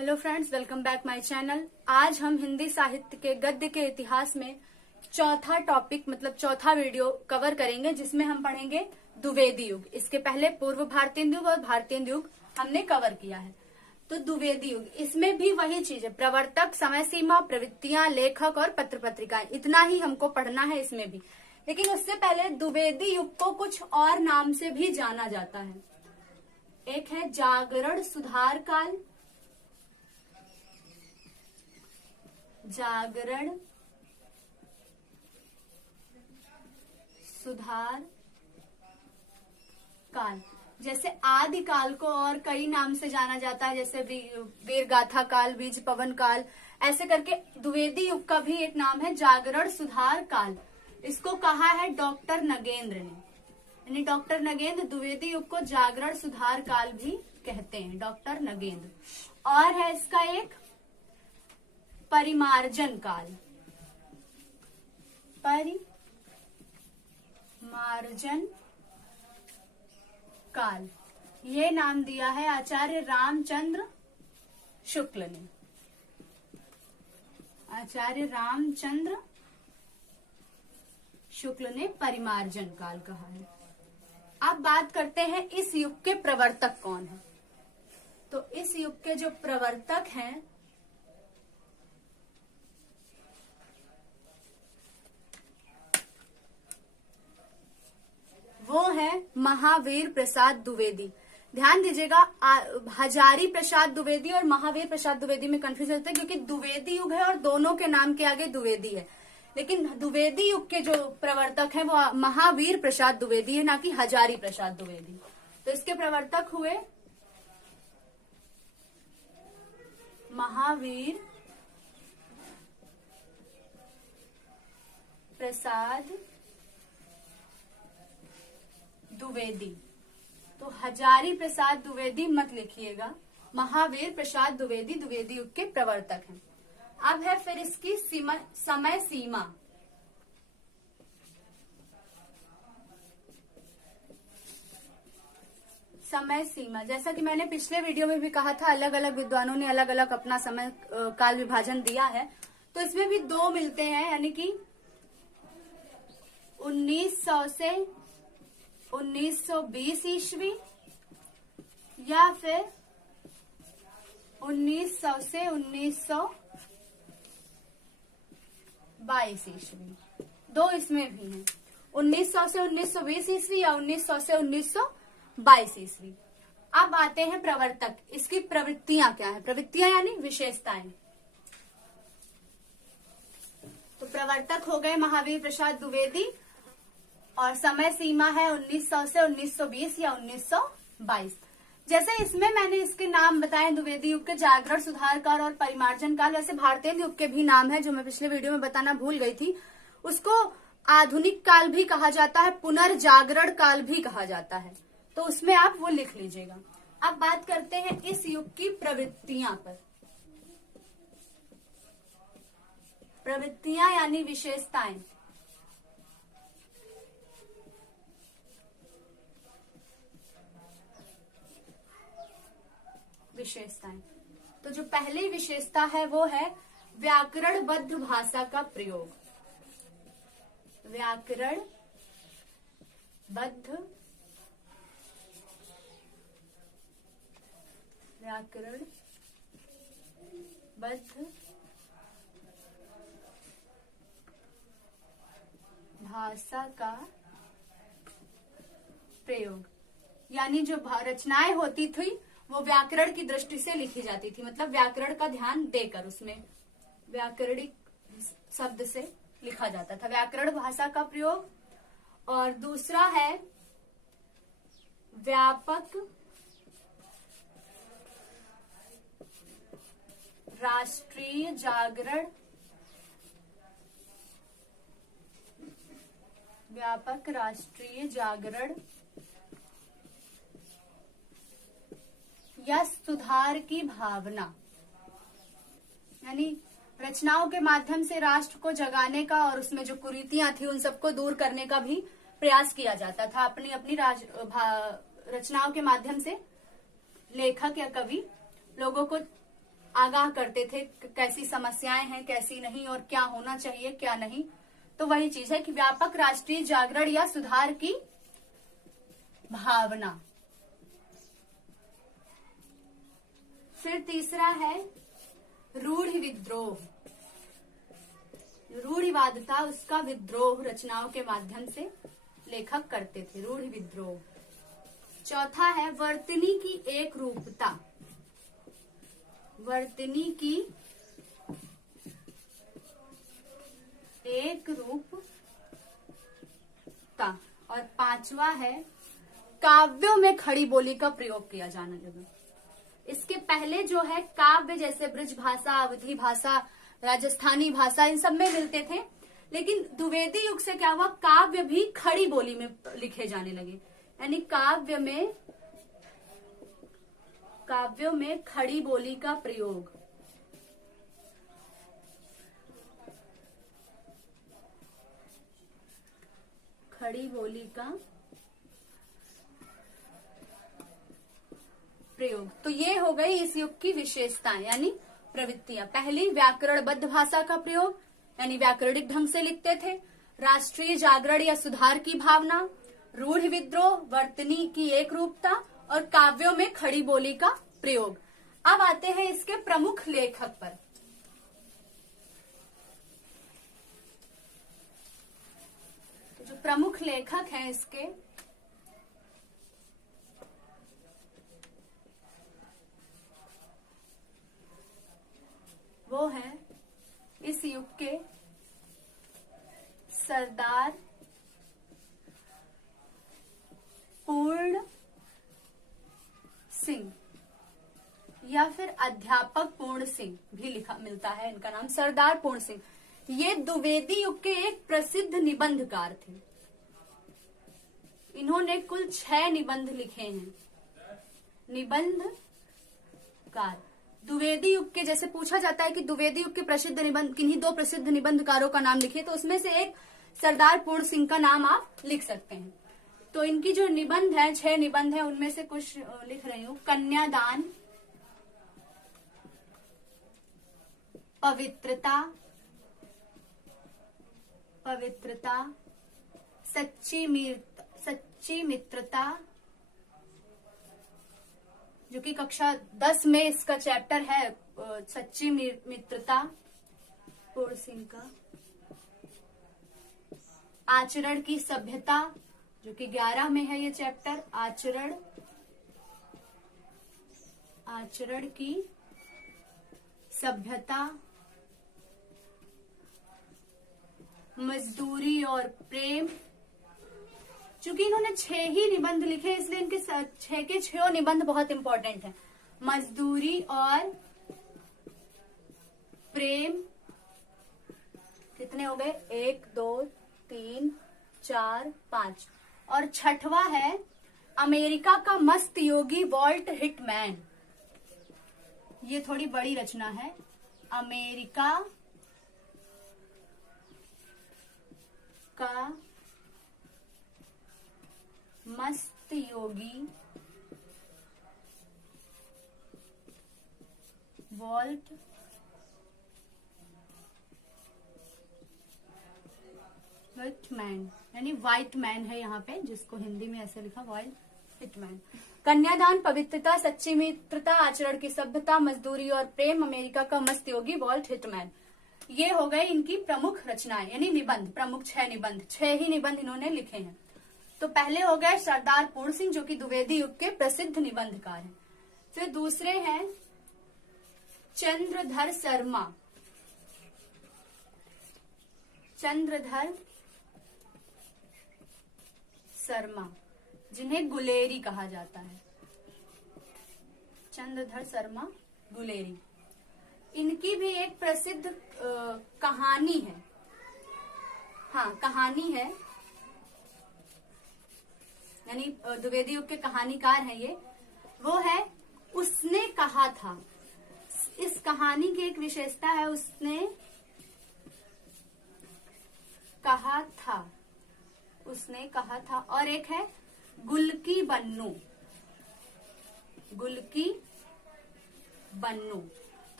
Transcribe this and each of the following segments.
Hello friends, welcome back my channel. आज हम हिंदी साहित्य के गद्य के इतिहास में चौथा टॉपिक मतलब चौथा वीडियो कवर करेंगे, जिसमें हम पढ़ेंगे द्विवेदी युग। इसके पहले पूर्व भारतीय युग और भारतीय युग हमने कवर किया है। तो द्विवेदी युग, इसमें भी वही चीज है, प्रवर्तक, समय सीमा, प्रवृत्तियां, लेखक और पत्र पत्रिकाएं, इतना ही हमको पढ़ना है इसमें भी। लेकिन उससे पहले द्विवेदी युग को कुछ और नाम से भी जाना जाता है। एक है जागरण सुधार काल, जागरण सुधार काल। जैसे आदि काल को और कई नाम से जाना जाता है, जैसे वीर गाथा काल, बीज पवन काल, ऐसे करके द्विवेदी युग का भी एक नाम है जागरण सुधार काल। इसको कहा है डॉक्टर नगेंद्र ने, यानी डॉक्टर नगेंद्र द्विवेदी युग को जागरण सुधार काल भी कहते हैं, डॉक्टर नगेंद्र। और है इसका एक परिमार्जन काल, परिमार्जन काल, ये नाम दिया है आचार्य रामचंद्र शुक्ल ने, आचार्य रामचंद्र शुक्ल ने परिमार्जन काल कहा है। अब बात करते हैं इस युग के प्रवर्तक कौन है। तो इस युग के जो प्रवर्तक हैं वो है महावीर प्रसाद द्विवेदी। ध्यान दीजिएगा, हजारी प्रसाद द्विवेदी और महावीर प्रसाद द्विवेदी में कंफ्यूज होता है, क्योंकि द्विवेदी युग है और दोनों के नाम के आगे द्विवेदी है। लेकिन द्विवेदी युग के जो प्रवर्तक हैं वो महावीर प्रसाद द्विवेदी है, ना कि हजारी प्रसाद द्विवेदी। तो इसके प्रवर्तक हुए महावीर प्रसाद द्विवेदी। तो हजारी प्रसाद द्विवेदी मत लिखिएगा, महावीर प्रसाद द्विवेदी द्विवेदी युग के प्रवर्तक हैं। अब है फिर इसकी समय सीमा। समय सीमा, जैसा कि मैंने पिछले वीडियो में भी कहा था, अलग अलग विद्वानों ने अलग अलग अपना समय काल विभाजन दिया है। तो इसमें भी दो मिलते हैं, यानी कि 1900 से 1920 ईस्वी या फिर 1900 से 1922 ईस्वी। दो इसमें भी हैं, 1900 से 1920 ईस्वी या 1900 से 1922 ईस्वी। अब आते हैं प्रवर्तक, इसकी प्रवृत्तियां क्या है। प्रवृत्तियां यानी विशेषताएं। तो प्रवर्तक हो गए महावीर प्रसाद द्विवेदी और समय सीमा है 1900 से 1920 या 1922। जैसे इसमें मैंने इसके नाम बताए द्विवेदी युग के, जागरण सुधार काल और परिमार्जन काल। वैसे भारतीय युग के भी नाम है जो मैं पिछले वीडियो में बताना भूल गई थी। उसको आधुनिक काल भी कहा जाता है, पुनर्जागरण काल भी कहा जाता है, तो उसमें आप वो लिख लीजिएगा। अब बात करते हैं इस युग की प्रवृत्तियां पर। प्रवृत्तियां यानी विशेषताएं। विशेषताएं, तो जो पहली विशेषता है वो है व्याकरणबद्ध भाषा का प्रयोग। व्याकरणबद्ध भाषा का प्रयोग, यानी जो रचनाएं होती थी वो व्याकरण की दृष्टि से लिखी जाती थी, मतलब व्याकरण का ध्यान देकर उसमें व्याकरणिक शब्द से लिखा जाता था, व्याकरण भाषा का प्रयोग। और दूसरा है व्यापक राष्ट्रीय जागरण, व्यापक राष्ट्रीय जागरण या सुधार की भावना, यानी रचनाओं के माध्यम से राष्ट्र को जगाने का और उसमें जो कुरीतियां थी उन सबको दूर करने का भी प्रयास किया जाता था। अपनी अपनी रचनाओं के माध्यम से लेखक या कवि लोगों को आगाह करते थे कैसी समस्याएं हैं, कैसी नहीं, और क्या होना चाहिए क्या नहीं। तो वही चीज है कि व्यापक राष्ट्रीय जागरण या सुधार की भावना। फिर तीसरा है रूढ़ विद्रोह। रूढ़िवादिता, उसका विद्रोह रचनाओं के माध्यम से लेखक करते थे, रूढ़ विद्रोह। चौथा है वर्तनी की एक रूपता। वर्तनी की एक रूपता। और पांचवा है काव्यों में खड़ी बोली का प्रयोग किया जाने लगा। इसके पहले जो है काव्य जैसे ब्रज भाषा, अवधी भाषा, राजस्थानी भाषा, इन सब में मिलते थे, लेकिन द्विवेदी युग से क्या हुआ, काव्य भी खड़ी बोली में लिखे जाने लगे। यानी काव्यों में खड़ी बोली का प्रयोग। खड़ी बोली का प्रयोग। तो ये हो गई इस युग की विशेषताएं यानी प्रवृत्तियां। पहली, व्याकरणबद्ध भाषा का प्रयोग, यानी व्याकरणिक ढंग से लिखते थे। राष्ट्रीय जागरण या सुधार की भावना, रूढ़ विद्रोह, वर्तनी की एक रूपता और काव्यों में खड़ी बोली का प्रयोग। अब आते हैं इसके प्रमुख लेखक पर। तो जो प्रमुख लेखक हैं इसके, वो है इस युग के सरदार पूर्ण सिंह या फिर अध्यापक पूर्ण सिंह भी लिखा मिलता है। इनका नाम सरदार पूर्ण सिंह। ये द्विवेदी युग के एक प्रसिद्ध निबंधकार थे। इन्होंने कुल 6 निबंध लिखे हैं। निबंधकार द्विवेदी युग के, जैसे पूछा जाता है कि द्विवेदी युग के प्रसिद्ध निबंध, किन्हीं 2 प्रसिद्ध निबंधकारों का नाम लिखिए, तो उसमें से एक सरदार पूर्ण सिंह का नाम आप लिख सकते हैं। तो इनकी जो निबंध है, 6 निबंध है, उनमें से कुछ लिख रही हूं। कन्यादान, पवित्रता, सच्ची मित्रता, जो कि कक्षा 10 में इसका चैप्टर है, सच्ची मित्रता पूर्ण सिंह का। आचरण की सभ्यता, जो कि 11 में है ये चैप्टर, आचरण की सभ्यता। मजदूरी और प्रेम। चूंकि इन्होंने 6 ही निबंध लिखे, इसलिए इनके 6 के 6 निबंध बहुत इंपॉर्टेंट है। मजदूरी और प्रेम कितने हो गए, 1 2 3 4 5। और छठवां है अमेरिका का मस्त योगी वॉल्ट हिटमैन। ये थोड़ी बड़ी रचना है। अमेरिका का मस्त योगी वॉल्ट हिटमैन, यानी व्हाइट मैन है यहाँ पे, जिसको हिंदी में ऐसे लिखा वॉल्ट हिटमैन। कन्यादान, पवित्रता, सच्ची मित्रता, आचरण की सभ्यता, मजदूरी और प्रेम, अमेरिका का मस्त योगी वॉल्ट हिटमैन। ये हो गए इनकी प्रमुख रचनाएं यानी निबंध, प्रमुख 6 निबंध। 6 ही निबंध इन्होंने लिखे हैं। तो पहले हो गए सरदार पूर्ण सिंह, जो कि द्विवेदी युग के प्रसिद्ध निबंधकार हैं। फिर दूसरे हैं चंद्रधर शर्मा, जिन्हें गुलेरी कहा जाता है। चंद्रधर शर्मा गुलेरी। इनकी भी एक प्रसिद्ध कहानी है। हाँ, कहानी है, यानी द्विवेदी युग के कहानीकार हैं ये। वो है उसने कहा था। इस कहानी की एक विशेषता है, उसने कहा था। और एक है गुलकी बन्नू।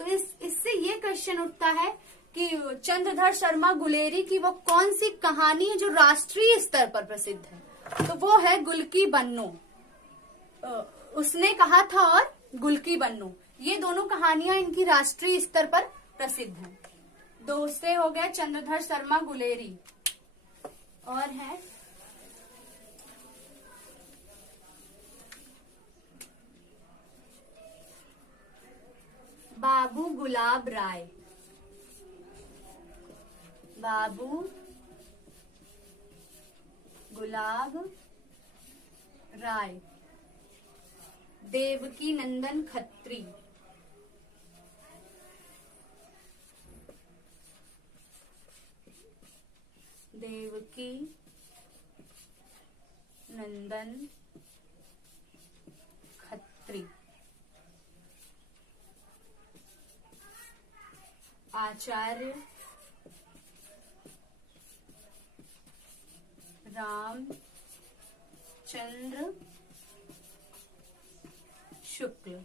तो इससे ये क्वेश्चन उठता है कि चंद्रधर शर्मा गुलेरी की वो कौन सी कहानी है जो राष्ट्रीय स्तर पर प्रसिद्ध है? तो वो है गुल की बन्नो, उसने कहा था, और गुल की बन्नो, ये दोनों कहानियां इनकी राष्ट्रीय स्तर पर प्रसिद्ध हैं। दूसरे हो गए चंद्रधर शर्मा गुलेरी, और है बाबू गुलाब राय। बाबू गुलाब राय, देवकी नंदन खत्री, देवकी नंदन खत्री, आचार्य रामचंद्र शुक्ल,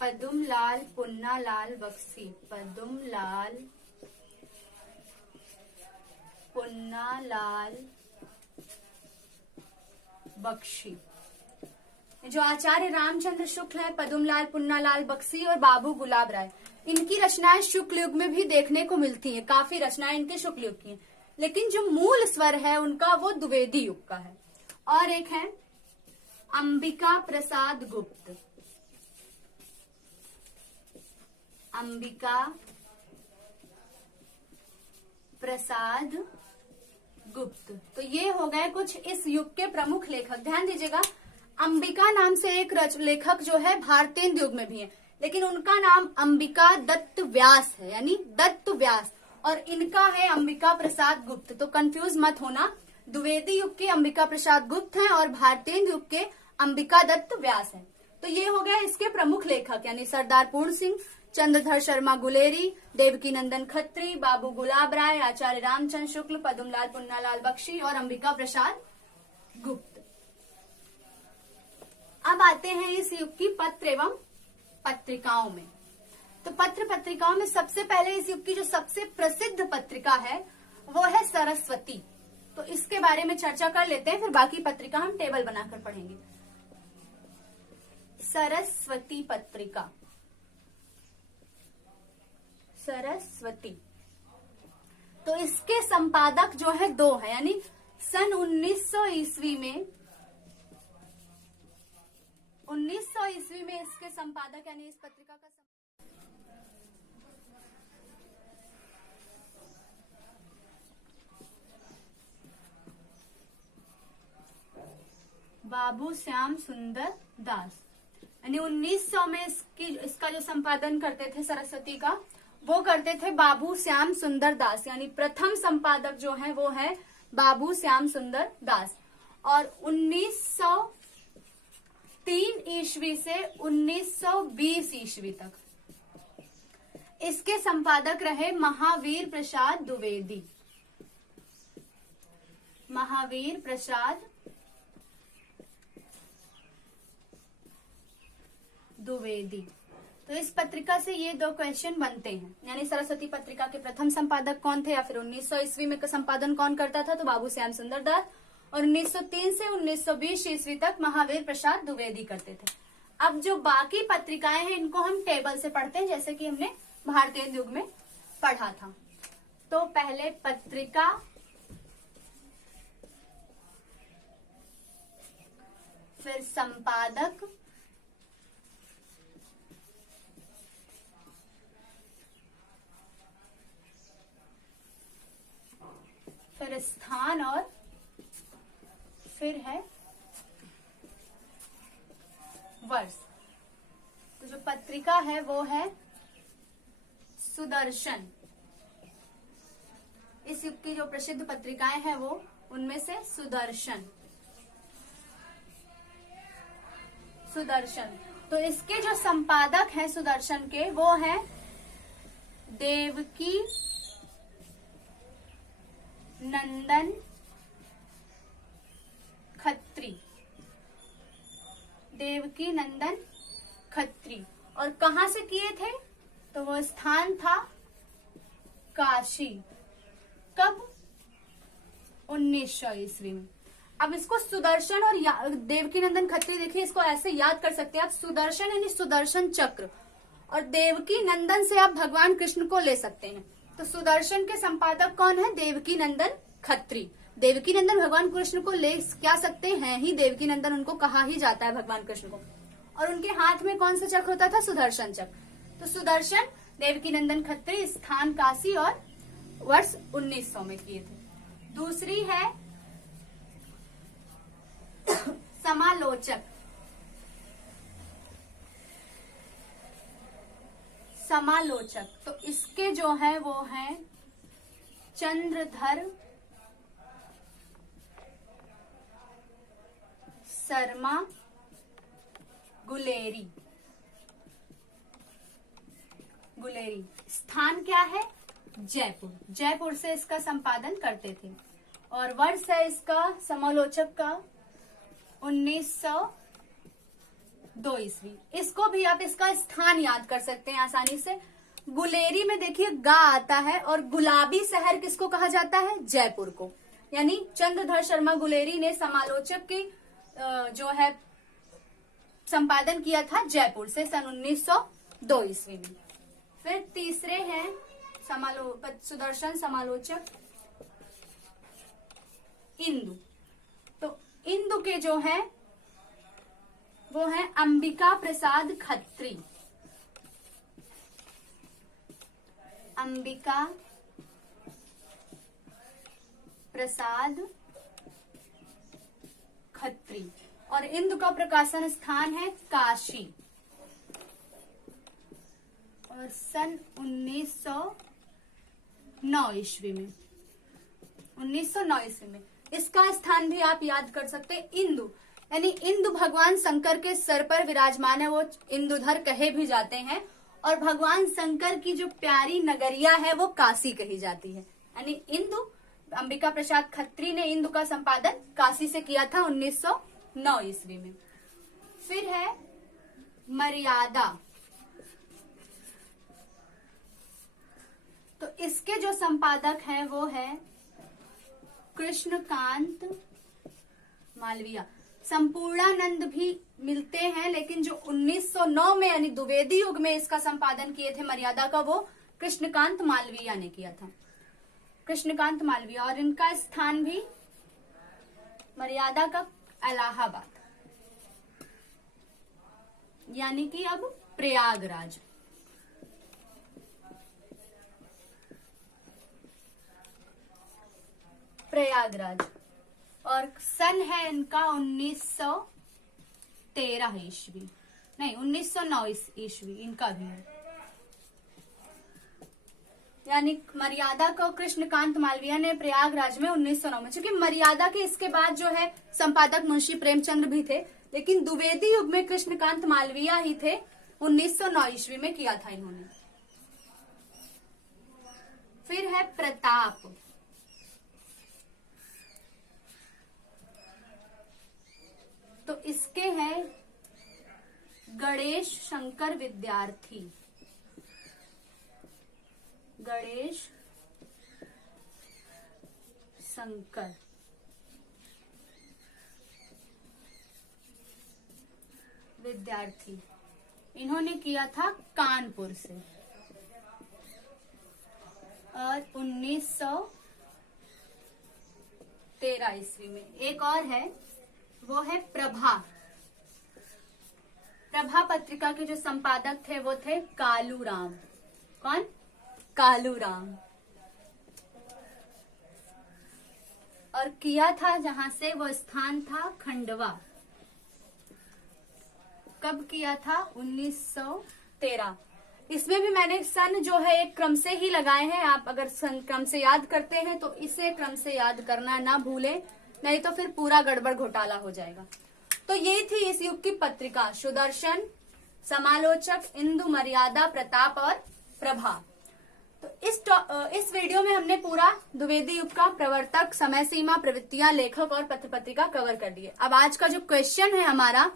पद्मलाल पुन्नालाल बख्शी, पद्मलाल पुन्नालाल बख्शी। जो आचार्य रामचंद्र शुक्ल है, पद्मलाल पुन्नालाल बख्शी और बाबू गुलाब राय, इनकी रचनाएं शुक्ल युग में भी देखने को मिलती हैं। काफी रचनाएं इनके शुक्ल युग की हैं, लेकिन जो मूल स्वर है उनका वो द्विवेदी युग का है। और एक है अंबिका प्रसाद गुप्त, अंबिका प्रसाद गुप्त। तो ये हो गए कुछ इस युग के प्रमुख लेखक। ध्यान दीजिएगा, अंबिका नाम से एक लेखक जो है भारतेंदु युग में भी है, लेकिन उनका नाम अंबिका दत्त व्यास है, यानी दत्त व्यास, और इनका है अंबिका प्रसाद गुप्त। तो कंफ्यूज मत होना, द्विवेदी युग के अंबिका प्रसाद गुप्त हैं और भारतेंदु युग के अंबिका दत्त व्यास हैं। तो ये हो गया इसके प्रमुख लेखक, यानी सरदार पूर्ण सिंह, चंद्रधर शर्मा गुलेरी, देवकी नंदन खत्री, बाबू गुलाब राय, आचार्य रामचंद्र शुक्ल, पद्मलाल पुन्नालाल बख्शी और अंबिका प्रसाद गुप्त। अब आते हैं इस युग की पत्र एवं पत्रिकाओं में। तो पत्र पत्रिकाओं में सबसे पहले इस युग की जो सबसे प्रसिद्ध पत्रिका है वो है सरस्वती। तो इसके बारे में चर्चा कर लेते हैं, फिर बाकी पत्रिका हम टेबल बनाकर पढ़ेंगे। सरस्वती पत्रिका, सरस्वती, तो इसके संपादक जो है दो है, यानी सन 1900 ईस्वी में 1900 ईस्वी में इसके संपादक, यानी इस पत्रिका का बाबू श्याम सुंदर दास, यानी 1900 में इसका जो संपादन करते थे सरस्वती का, वो करते थे बाबू श्याम सुंदर दास, यानी प्रथम संपादक जो है वो है बाबू श्याम सुंदर दास। और 1903 ईस्वी से 1920 ईस्वी तक इसके संपादक रहे महावीर प्रसाद द्विवेदी, महावीर प्रसाद द्विवेदी। तो इस पत्रिका से ये दो क्वेश्चन बनते हैं, यानी सरस्वती पत्रिका के प्रथम संपादक कौन थे, या फिर 1900 ईस्वी में संपादन कौन करता था, तो बाबू श्याम सुंदर दास, और 1903 से 1920 ईस्वी तक महावीर प्रसाद द्विवेदी करते थे। अब जो बाकी पत्रिकाएं हैं इनको हम टेबल से पढ़ते हैं, जैसे कि हमने भारतेंदु युग में पढ़ा था। तो पहले पत्रिका, फिर संपादक, फिर स्थान, और फिर है वर्ष। तो जो पत्रिका है वो है सुदर्शन। इस युग की जो प्रसिद्ध पत्रिकाएं हैं वो, उनमें से सुदर्शन, सुदर्शन। तो इसके जो संपादक हैं सुदर्शन के, वो हैं देवकी नंदन खत्री, देवकी नंदन खत्री। और कहाँ से किए थे? तो वो स्थान था काशी। कब? 1900 ईस्वी में। अब इसको सुदर्शन और देवकीनंदन खत्री, देखिए इसको ऐसे याद कर सकते हैं आप, सुदर्शन यानी सुदर्शन चक्र, और देवकी नंदन से आप भगवान कृष्ण को ले सकते हैं। तो सुदर्शन के संपादक कौन है? देवकी नंदन खत्री। देवकी नंदन भगवान कृष्ण को ले क्या सकते हैं ही, देवकी नंदन उनको कहा ही जाता है भगवान कृष्ण को। और उनके हाथ में कौन सा चक्र होता था? सुदर्शन चक्र। तो सुदर्शन देवकी नंदन खत्री, स्थान काशी, और वर्ष 1900 में किए थे। दूसरी है समालोचक। समालोचक तो इसके जो है वो है चंद्रधर शर्मा गुलेरी। स्थान क्या है? जयपुर। जयपुर से इसका संपादन करते थे। और वर्ष है इसका समालोचक का 1902 ईस्वी। इसको भी आप इसका स्थान याद कर सकते हैं आसानी से। गुलेरी में देखिए गा आता है, और गुलाबी शहर किसको कहा जाता है? जयपुर को। यानी चंद्रधर शर्मा गुलेरी ने समालोचक की जो है संपादन किया था जयपुर से सन 1902 ईस्वी में। फिर तीसरे हैं सुदर्शन समालोचक इंदु। तो इंदु के जो है वो है अंबिका प्रसाद खत्री। अंबिका प्रसाद खत्री। और इंदु का प्रकाशन स्थान है काशी। और सन 1909 ईस्वी में, 1909 ईस्वी में इसका स्थान भी आप याद कर सकते हैं, इंदु। यानी इंदु भगवान शंकर के सर पर विराजमान है, वो इंदुधर कहे भी जाते हैं। और भगवान शंकर की जो प्यारी नगरिया है वो काशी कही जाती है। यानी इंदु, अंबिका प्रसाद खत्री ने इंदु का संपादन काशी से किया था 1909 ईस्वी में। फिर है मर्यादा। तो इसके जो संपादक हैं वो है कृष्णकांत मालविया। संपूर्णानंद भी मिलते हैं, लेकिन जो 1909 में यानी द्विवेदी युग में इसका संपादन किए थे मर्यादा का, वो कृष्णकांत मालविया ने किया था। कृष्णकांत मालविया। और इनका स्थान भी मर्यादा का इलाहाबाद, यानी कि अब प्रयागराज। प्रयागराज। और सन है इनका 1913 ईस्वी, नहीं 1909 ईस्वी इनका भी है। यानी मर्यादा को कृष्णकांत मालविया ने प्रयागराज में 1909 में, क्योंकि मर्यादा के इसके बाद जो है संपादक मुंशी प्रेमचंद्र भी थे, लेकिन द्विवेदी युग में कृष्णकांत मालविया ही थे। 1909 ईस्वी में किया था इन्होंने। फिर है प्रताप। तो इसके हैं गणेश शंकर विद्यार्थी। गणेश शंकर विद्यार्थी, इन्होंने किया था कानपुर से। और 1913 ईस्वी में एक और है, वो है प्रभा। प्रभा पत्रिका के जो संपादक थे वो थे कालूराम। कौन? कालूराम। और किया था जहां से, वो स्थान था खंडवा। कब किया था? 1913। इसमें भी मैंने सन जो है एक क्रम से ही लगाए हैं। आप अगर सन क्रम से याद करते हैं तो इसे क्रम से याद करना ना भूलें, नहीं तो फिर पूरा गड़बड़ घोटाला हो जाएगा। तो यही थी इस युग की पत्रिका, सुदर्शन, समालोचक, इंदु, मर्यादा, प्रताप और प्रभा। तो इस वीडियो में हमने पूरा द्विवेदी युग का प्रवर्तक, समय सीमा, प्रवृत्तियां, लेखक और पत्र पत्रिका कवर कर दिए। अब आज का जो क्वेश्चन है हमारा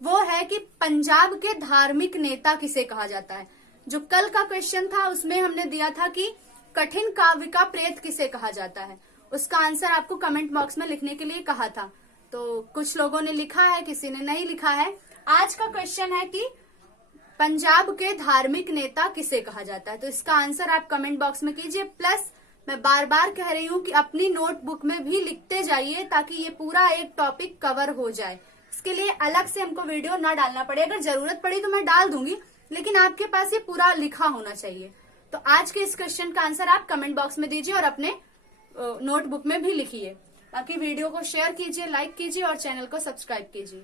वो है कि पंजाब के धार्मिक नेता किसे कहा जाता है। जो कल का क्वेश्चन था उसमें हमने दिया था कि कठिन काव्य का प्रेत किसे कहा जाता है। उसका आंसर आपको कमेंट बॉक्स में लिखने के लिए कहा था, तो कुछ लोगों ने लिखा है, किसी ने नहीं लिखा है। आज का क्वेश्चन है कि पंजाब के धार्मिक नेता किसे कहा जाता है, तो इसका आंसर आप कमेंट बॉक्स में कीजिए। प्लस मैं बार बार कह रही हूँ कि अपनी नोटबुक में भी लिखते जाइए ताकि ये पूरा एक टॉपिक कवर हो जाए। इसके लिए अलग से हमको वीडियो ना डालना पड़े, अगर जरूरत पड़ी तो मैं डाल दूंगी, लेकिन आपके पास ये पूरा लिखा होना चाहिए। तो आज के इस क्वेश्चन का आंसर आप कमेंट बॉक्स में दीजिए और अपने नोटबुक में भी लिखिए। बाकी वीडियो को शेयर कीजिए, लाइक कीजिए और चैनल को सब्सक्राइब कीजिए।